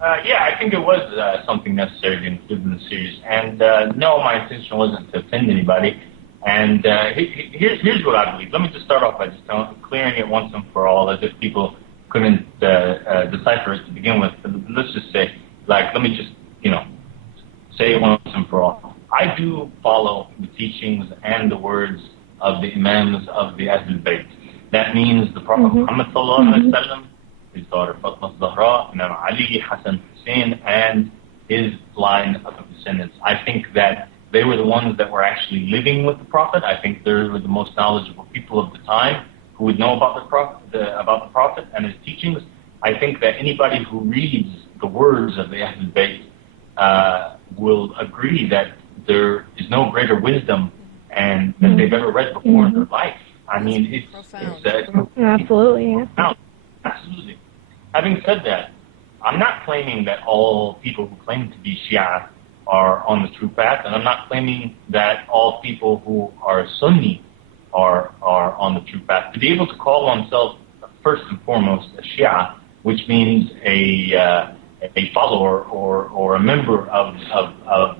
Yeah, I think it was something necessary to include in the series. And no, my intention wasn't to offend anybody. And here's what I believe. Let me just start off by just clearing it once and for all, as if people couldn't decipher it to begin with. But let's just say, like, let me just, say it once and for all. I do follow the teachings and the words of the Imams of the Ahlul Bayt. That means the Prophet Muhammad sallallahu alaihi wasallam, his daughter Fatima Zahra, Imam Ali, Hassan Hussein, and his line of descendants. I think that they were the ones that were actually living with the Prophet. I think they were the most knowledgeable people of the time who would know about the Prophet and his teachings. I think that anybody who reads the words of the Ahlul Bayt will agree that there is no greater wisdom and that they've ever read before in their life. I mean, it's absolutely. No, absolutely. Having said that, I'm not claiming that all people who claim to be Shia are on the true path, and I'm not claiming that all people who are Sunni are on the true path. To be able to call oneself first and foremost a Shia, which means a follower or a member of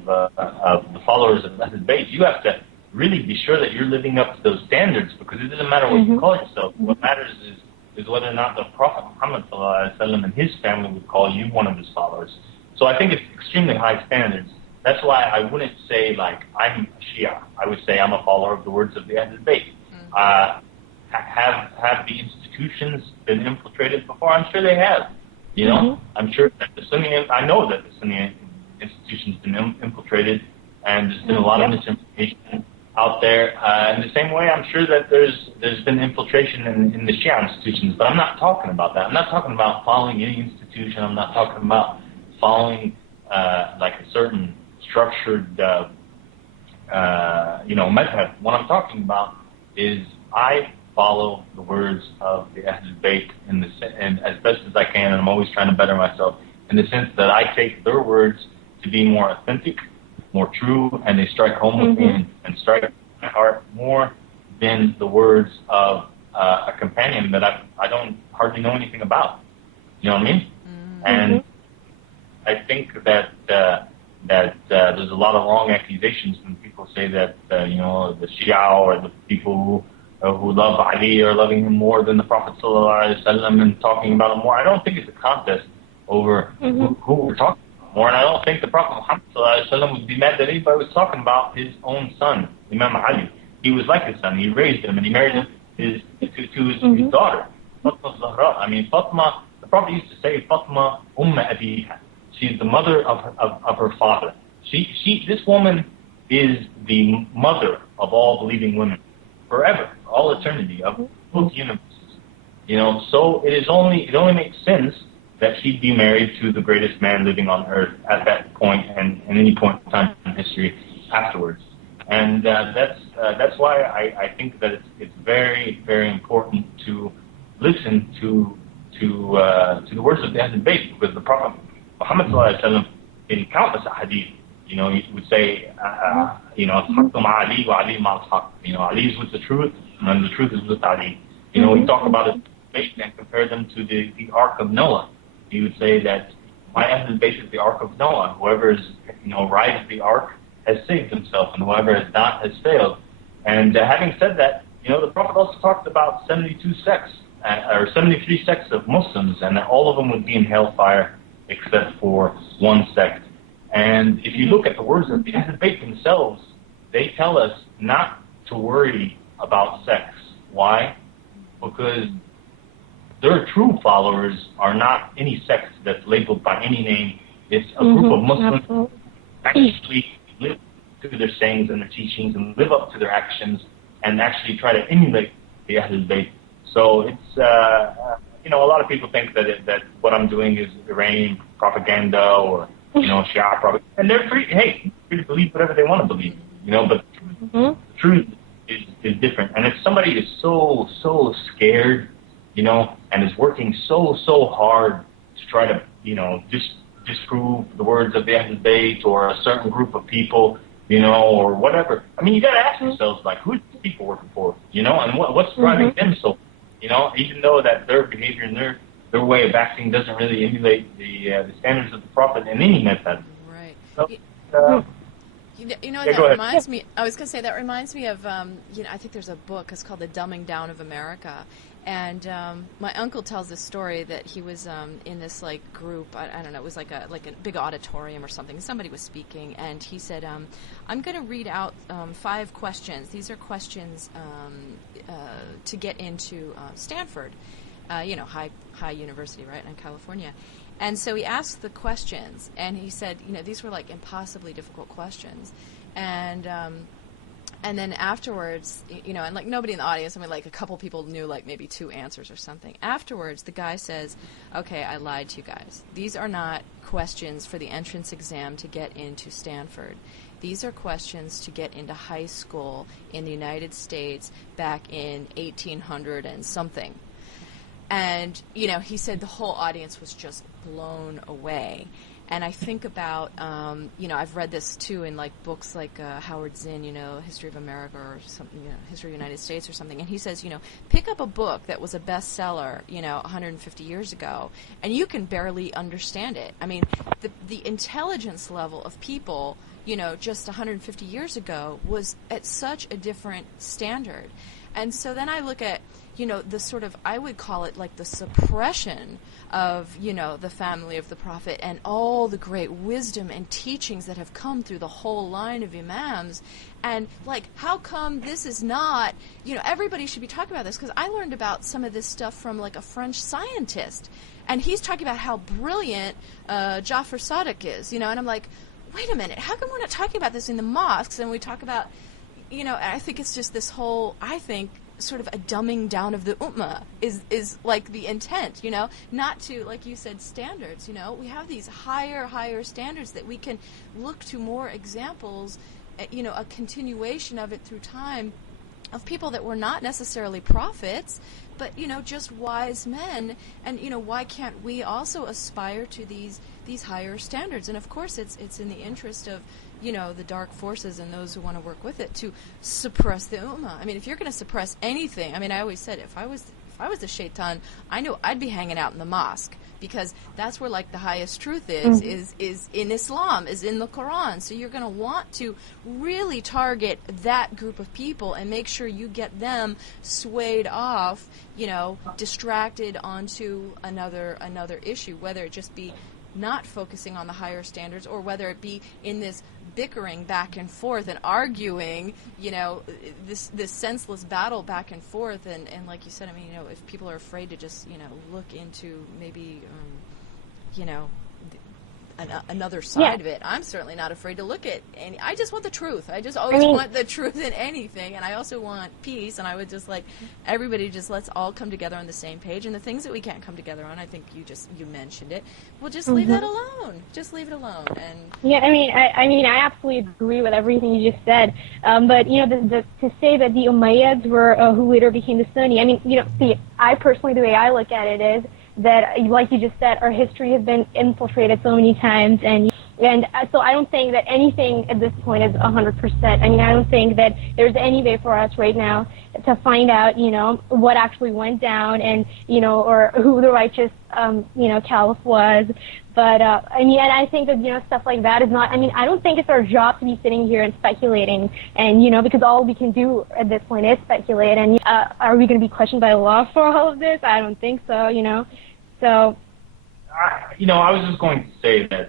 the followers of Ahlul Bayt, you have to really be sure that you're living up to those standards, because it doesn't matter what you call yourself. What matters is whether or not the Prophet Muhammad sallallahu alaihi wasallam and his family would call you one of his followers. So I think it's extremely high standards. That's why I wouldn't say, like, I'm a Shia. I would say I'm a follower of the words of the Ahlul Bayt. Have the institutions been infiltrated before? I'm sure they have. I'm sure that I know that the Sunni institutions have been infiltrated, and there's been a lot of misinformation out there. In the same way, I'm sure that there's been infiltration in the Shia institutions, but I'm not talking about that. I'm not talking about following any institution. I'm not talking about following like a certain structured, madhab. What I'm talking about is I follow the words of the Ahlul Bayt and as best as I can, and I'm always trying to better myself in the sense that I take their words to be more authentic, more true, and they strike home with me and strike my heart more than the words of a companion that I don't hardly know anything about. You know what I mean? And I think that there's a lot of wrong accusations when people say that the Shia or the people who love Ali are loving him more than the Prophet sallallahu alaihi wasallam and talking about him more. I don't think it's a contest over who we're talking about more, and I don't think the Prophet Muhammad sallallahu alaihi wasallam would be mad that anybody was talking about his own son, Imam Ali. He was like his son. He raised him and he married him to his daughter, Fatima Zahra. I mean, Fatima, the Prophet used to say, Fatima Umma Abiha. She's the mother of her father. This woman is the mother of all believing women, forever, all eternity, of both universes. So it only makes sense that she'd be married to the greatest man living on earth at that point and any point in time in history afterwards. And that's why I think that it's very, very important to listen to the words of the Ahlul Bayt, because the Prophet Muhammad sallallahu alaihi wasallam in countless hadith, he would say, Ali wa Ali ma'al haq. Ali is with the truth, and the truth is with Ali. We talk about his faith and compare them to the Ark of Noah. He would say that my Ahlul Bayt is the Ark of Noah. Whoever is, rides the Ark has saved himself, and whoever has not has failed. And having said that, the Prophet also talked about 72 sects, or 73 sects of Muslims, and that all of them would be in hellfire except for one sect. And if you look at the words of the Ahlul Bayt themselves, they tell us not to worry about sects. Why? Because their true followers are not any sect that's labeled by any name. It's a group of Muslims who actually live to their sayings and their teachings and live up to their actions and actually try to emulate the Ahlul Bayt. So it's, a lot of people think that what I'm doing is Iranian propaganda or, Shia propaganda. And they're free to believe whatever they want to believe, but the truth is different. And if somebody is so scared, and is working so hard to try to, disprove the words of the Ahlul Bayt or a certain group of people, or whatever. I mean, you got to ask yourselves, like, who are these people working for, and what's driving them so, even though that their behavior and their way of acting doesn't really emulate the standards of the Prophet in any method. Right. So, you know, that reminds me, I was going to say, that reminds me of, you know, I think there's a book, it's called The Dumbing Down of America. And my uncle tells this story that he was in this, like, group, I don't know, it was like a big auditorium or something. Somebody was speaking, and he said, I'm going to read out 5 questions. These are questions to get into Stanford, you know, high university, right, in California. And so he asked the questions, and he said, you know, these were, like, impossibly difficult questions. And then afterwards, you know, and like nobody in the audience, I mean, like a couple people knew like maybe 2 answers or something. Afterwards, the guy says, okay, I lied to you guys. These are not questions for the entrance exam to get into Stanford. These are questions to get into high school in the United States back in 1800 and something. And, you know, he said the whole audience was just blown away. And I think about, you know, I've read this too in like books like Howard Zinn, you know, History of America or something, you know, History of the United States or something. And he says, you know, pick up a book that was a bestseller, you know, 150 years ago, and you can barely understand it. I mean, the intelligence level of people, you know, just 150 years ago was at such a different standard. And so then I look at, you know, the sort of, I would call it like the suppression of, you know, the family of the Prophet and all the great wisdom and teachings that have come through the whole line of imams. And, like, how come this is not, you know, everybody should be talking about this, because I learned about some of this stuff from, like, a French scientist. And he's talking about how brilliant Jafar Sadiq is, you know, and I'm like, wait a minute, how come we're not talking about this in the mosques? And we talk about, you know, I think it's just this whole, I think, sort of a dumbing down of the ummah is like the intent, you know, not to, like you said, standards, you know. We have these higher standards that we can look to more examples, you know, a continuation of it through time of people that were not necessarily prophets, but, you know, just wise men. And, you know, why can't we also aspire to these higher standards? And of course it's in the interest of, you know, the dark forces and those who want to work with it to suppress the ummah. I mean, if you're going to suppress anything, I mean, I always said if I was the shaitan, I know I'd be hanging out in the mosque, because that's where, like, the highest truth is in Islam, is in the Quran. So you're going to want to really target that group of people and make sure you get them swayed off, you know, distracted onto another issue, whether it just be not focusing on the higher standards, or whether it be in this bickering back and forth and arguing, you know, this senseless battle back and forth. And like you said, I mean, you know, if people are afraid to just, you know, look into maybe, you know, another side of it, I'm certainly not afraid to look at any. I just want the truth. I just always want the truth in anything, and I also want peace. And I would just like everybody, just let's all come together on the same page. And the things that we can't come together on, I think you mentioned it. We'll just leave that alone. Just leave it alone. And yeah, I mean, I absolutely agree with everything you just said. But you know, to say that the Umayyads were who later became the Sunni. I mean, you know, I personally, the way I look at it is that, like you just said, our history has been infiltrated so many times, and so I don't think that anything at this point is 100%. I mean, I don't think that there's any way for us right now to find out, you know, what actually went down, and, you know, or who the righteous, you know, caliph was. But, I mean, and I think that, you know, stuff like that is not, I mean, I don't think it's our job to be sitting here and speculating, and, you know, because all we can do at this point is speculate. And are we going to be questioned by Allah for all of this? I don't think so, you know. So, you know, I was just going to say that